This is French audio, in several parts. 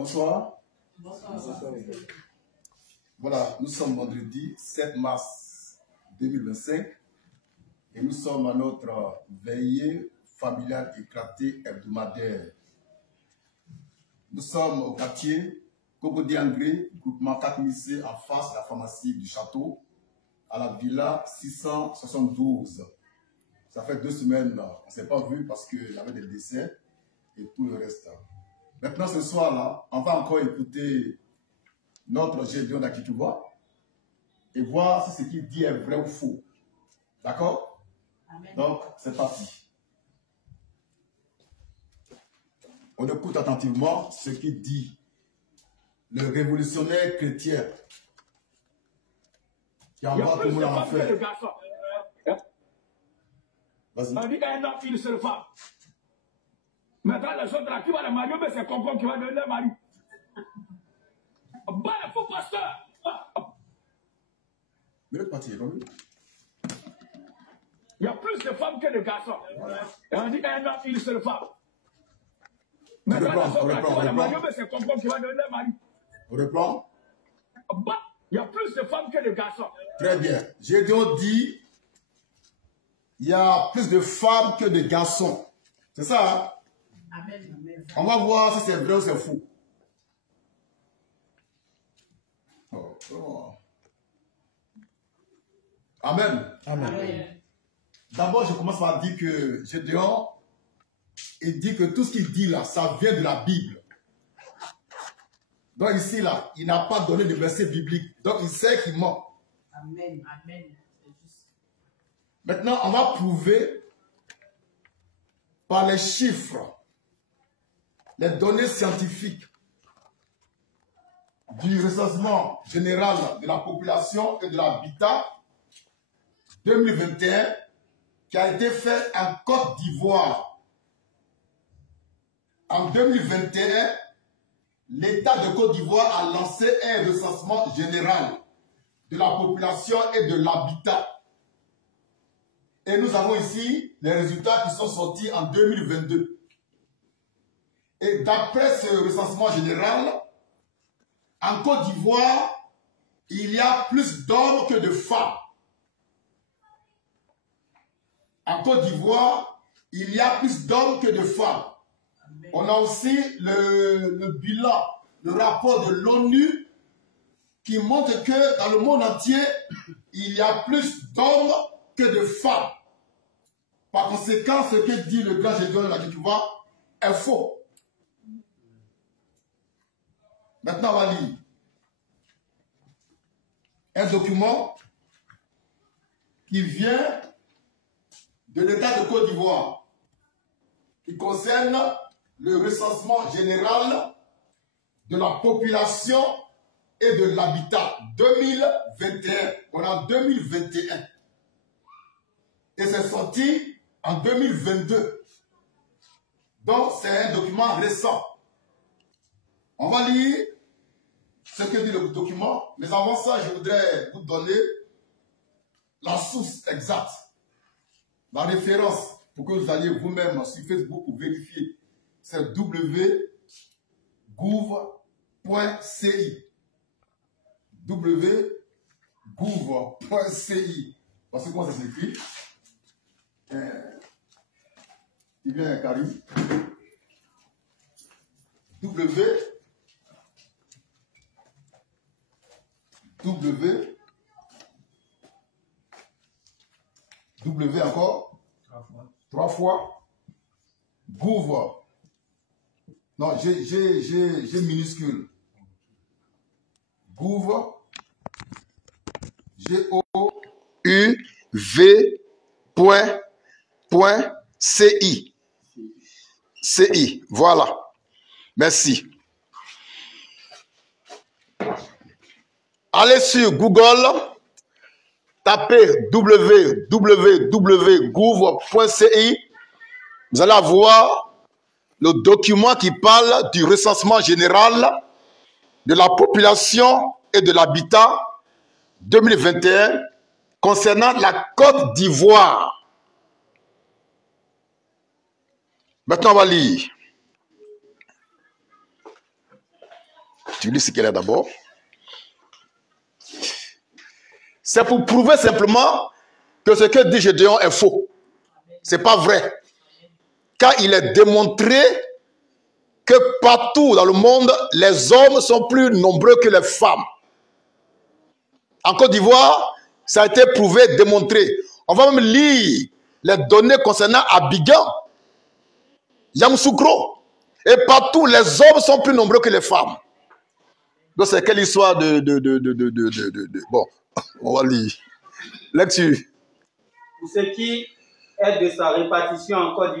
Bonsoir. Bonsoir. Voilà, nous sommes vendredi 7 mars 2025 et nous sommes à notre veillée familiale éclatée hebdomadaire. Nous sommes au quartier Cocody-Angré, groupement 4000C en face de la pharmacie du château, à la villa 672. Ça fait 2 semaines, on ne s'est pas vu parce qu'il y avait des décès et tout le reste. Maintenant, ce soir-là, on va encore écouter notre Gédéon d'Akituba et voir si ce qu'il dit est vrai ou faux. D'accord? Donc, c'est parti. On écoute attentivement ce qu'il dit le révolutionnaire chrétien qui envoie tout le monde en enfer. Vas-y. On dit un homme, une seule femme. Maintenant, les autres là, qui va les marier, mais c'est Conco qui va donner le mari. Bah, il faut pasteur. Mais le parti est comme Il y a plus de femmes que de garçons. Et on dit un homme, une seule femme. Maintenant, les autres là, qui va les marier, mais c'est Conco qui va donner le mari. On reprend. Bah, il y a plus de femmes que de garçons. Très bien. Gédéon dit il y a plus de femmes que de garçons. C'est ça, hein? Amen. Amen. On va voir si c'est vrai ou c'est faux. Oh. Amen. Amen. D'abord, je commence par dire que Gédéon, il dit que tout ce qu'il dit là, ça vient de la Bible. Donc ici, là, il n'a pas donné de verset biblique. Donc il sait qu'il ment. Amen. Amen. Maintenant, on va prouver par les chiffres, les données scientifiques du recensement général de la population et de l'habitat 2021 qui a été fait en Côte d'Ivoire. En 2021, l'État de Côte d'Ivoire a lancé un recensement général de la population et de l'habitat. Et nous avons ici les résultats qui sont sortis en 2022. Et d'après ce recensement général, en Côte d'Ivoire, il y a plus d'hommes que de femmes. En Côte d'Ivoire, il y a plus d'hommes que de femmes. On a aussi le bilan, le rapport de l'ONU qui montre que dans le monde entier, il y a plus d'hommes que de femmes. Par conséquent, ce que dit le grand Gédéon d'Akituba est faux. Maintenant, on va lire un document qui vient de l'État de Côte d'Ivoire, qui concerne le recensement général de la population et de l'habitat 2021. On est en 2021. Et c'est sorti en 2022. Donc, c'est un document récent. On va lire ce que dit le document. Mais avant ça, je voudrais vous donner la source exacte, la référence, pour que vous alliez vous-même sur Facebook pour vérifier. C'est www.gouv.ci. www.gouv.ci. Parce que comment ça s'écrit? Il vient Karim. W encore. 3 fois. Gouv. Non, j'ai minuscule. Gouv. G-O-U-V.ci. CI. Voilà. Merci. Allez sur Google, tapez www.gouv.ci. Vous allez avoir le document qui parle du recensement général de la population et de l'habitat 2021 concernant la Côte d'Ivoire. Maintenant, on va lire. Tu lis ce qu'elle est d'abord. C'est pour prouver simplement que ce que dit Gédéon est faux. Ce n'est pas vrai. Car il est démontré que partout dans le monde, les hommes sont plus nombreux que les femmes. En Côte d'Ivoire, ça a été prouvé, démontré. On va même lire les données concernant Abidjan, Yamoussoukro. Et partout, les hommes sont plus nombreux que les femmes. Donc c'est quelle histoire Bon, on va lire. Lecture. Pour ce qui est de sa répartition en Côte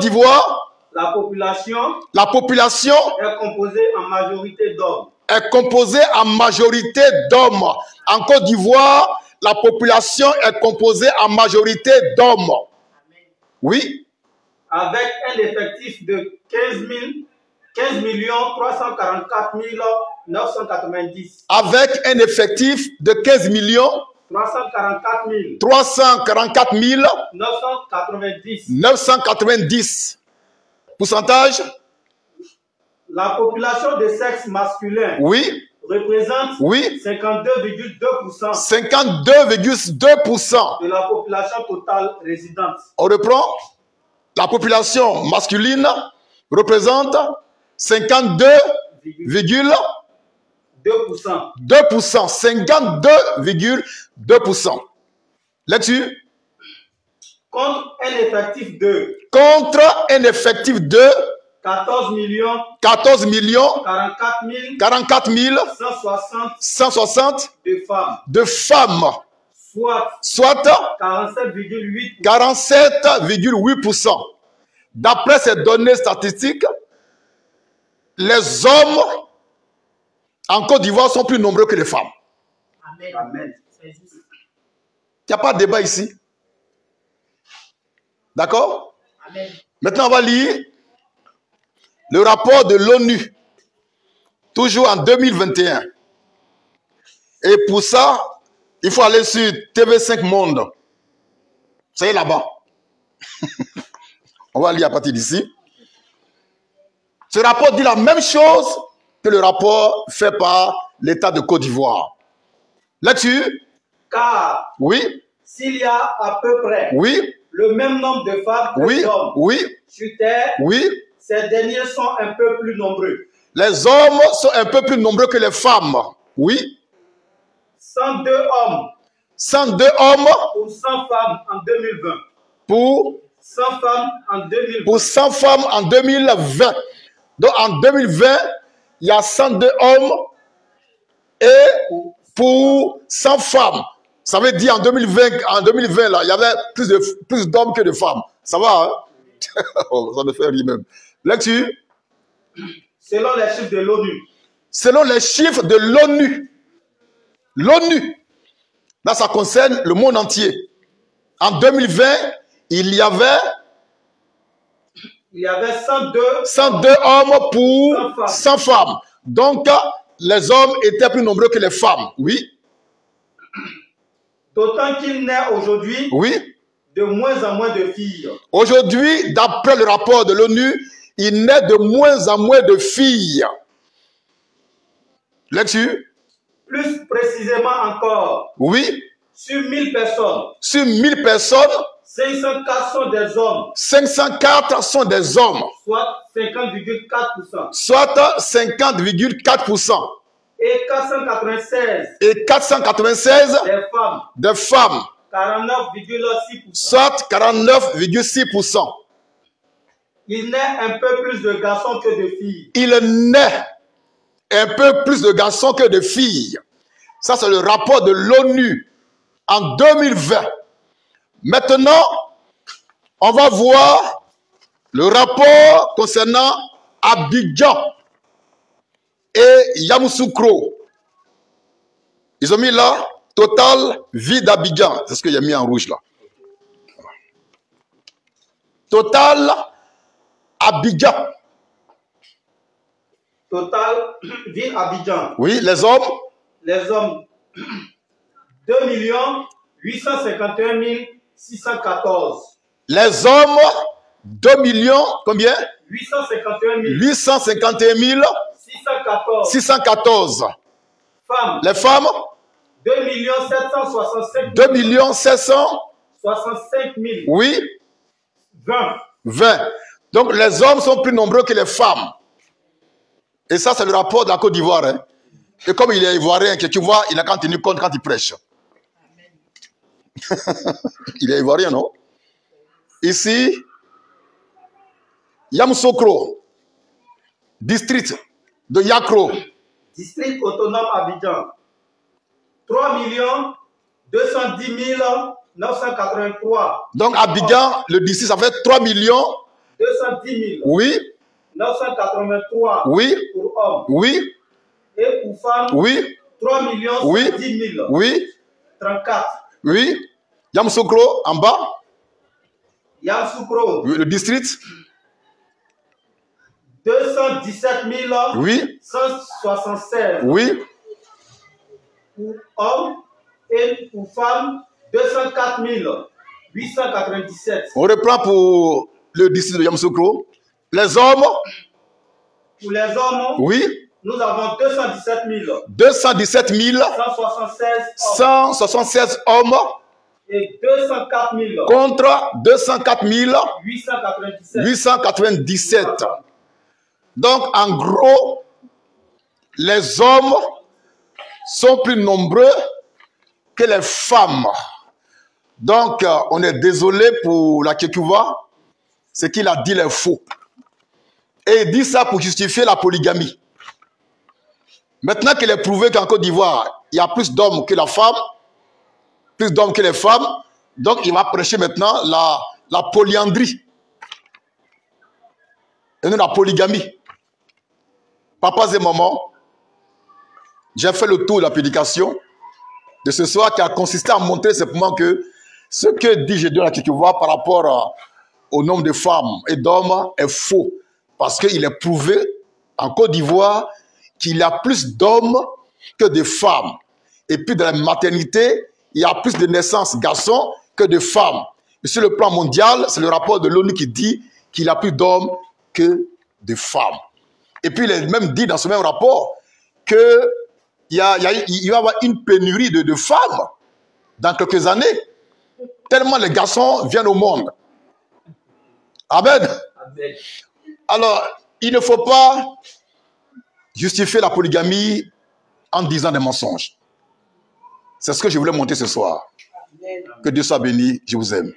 d'Ivoire, la population est composée en majorité d'hommes. En Côte d'Ivoire, la population est composée en majorité d'hommes. Oui. Avec un effectif de 15 344 990. Avec un effectif de 15 344 990. Pourcentage? La population de sexe masculin représente 52,2%. 52,2% de la population totale résidente. On reprend. La population masculine représente 52,2%. 52,2%. Là-dessus. Contre un effectif de 14 millions 44 160 de femmes. Soit 47,8%. D'après ces données statistiques, les hommes en Côte d'Ivoire sont plus nombreux que les femmes. Amen. Il n'y a pas de débat ici. D'accord? Maintenant, on va lire le rapport de l'ONU, toujours en 2021. Et pour ça, il faut aller sur TV5 Monde. Ça y est là-bas. On va lire à partir d'ici. Ce rapport dit la même chose que le rapport fait par l'État de Côte d'Ivoire. Là-dessus. Car s'il y a à peu près le même nombre de femmes que d'hommes sur Terre, ces derniers sont un peu plus nombreux. Les hommes sont un peu plus nombreux que les femmes. 102 hommes. 102 hommes. Pour 100 femmes en 2020. Pour 100 femmes en 2020. Pour 100 femmes en 2020. Donc en 2020, il y a 102 hommes et pour 100 femmes. Ça veut dire en 2020 là, il y avait plus d'hommes que de femmes. Ça va, hein? Ça me fait rire même. Lecture. Selon les chiffres de l'ONU. Selon les chiffres de l'ONU. L'ONU. Là, ça concerne le monde entier. En 2020, il y avait 102 hommes pour 100 femmes. Donc, les hommes étaient plus nombreux que les femmes. D'autant qu'il naît aujourd'hui de moins en moins de filles. Aujourd'hui, d'après le rapport de l'ONU, il naît de moins en moins de filles. Lecture. Plus précisément encore. Sur 1000 personnes. Sur 1000 personnes. 504 sont des hommes. 504 sont des hommes. Soit 50,4%. Soit 50,4%. Et 496. Et 496 des femmes. 49,6%. Soit 49,6%. Il naît un peu plus de garçons que de filles. Il naît un peu plus de garçons que de filles. Ça, c'est le rapport de l'ONU en 2020. Maintenant, on va voir le rapport concernant Abidjan et Yamoussoukro. Ils ont mis là, total vie d'Abidjan. C'est ce que j'ai mis en rouge là. Total Abidjan. Total vie Abidjan. Les hommes. Les hommes. 2 851 614. Les hommes, 2 millions, combien? 851 851 614. 614. 614. Femmes. Les femmes 2 765 2 765 000. Oui. 20. 20. Donc les hommes sont plus nombreux que les femmes. Et ça, c'est le rapport de la Côte d'Ivoire. Hein. Et comme il est ivoirien, que tu vois, il a qu'à tenir compte quand il prêche. Il est ivoirien, non? Ici, Yamoussoukro, district de Yakro. District autonome Abidjan. 3 210 983. Donc Abidjan, le district, ça fait 3 millions. 210 000. Oui. 983. Oui. Pour hommes. Oui. Et pour femmes. Oui. 3 oui. 10 000. Oui. 34. Oui. Yamoussoukro, en bas. Yamoussoukro. Le district. 217 000. Oui. 176. Oui. Pour hommes et pour femmes, 204 897. On reprend pour le district de Yamoussoukro. Les hommes. Pour les hommes. Oui. Nous avons 217 000. 217 176 hommes. Et 204 000. Contre 204 897. 897. Donc, en gros, les hommes sont plus nombreux que les femmes. Donc, on est désolé pour la Kekouva. Ce qu'il a dit est faux. Et il dit ça pour justifier la polygamie. Maintenant qu'il est prouvé qu'en Côte d'Ivoire, il y a plus d'hommes que la femme, plus d'hommes que les femmes, donc il va prêcher maintenant la polyandrie. Et non la polygamie. Papas et mamans, j'ai fait le tour de la prédication de ce soir qui a consisté à montrer simplement que ce que dit Gédéon Akikouva par rapport au nombre de femmes et d'hommes est faux. Parce qu'il est prouvé en Côte d'Ivoire qu'il y a plus d'hommes que de femmes. Et puis dans la maternité, il y a plus de naissances garçons que de femmes. Et sur le plan mondial, c'est le rapport de l'ONU qui dit qu'il y a plus d'hommes que de femmes. Et puis il est même dit dans ce même rapport qu'il va y avoir une pénurie de femmes dans quelques années, tellement les garçons viennent au monde. Amen. Amen. Alors, il ne faut pas justifier la polygamie en disant des mensonges. C'est ce que je voulais montrer ce soir. Que Dieu soit béni, je vous aime.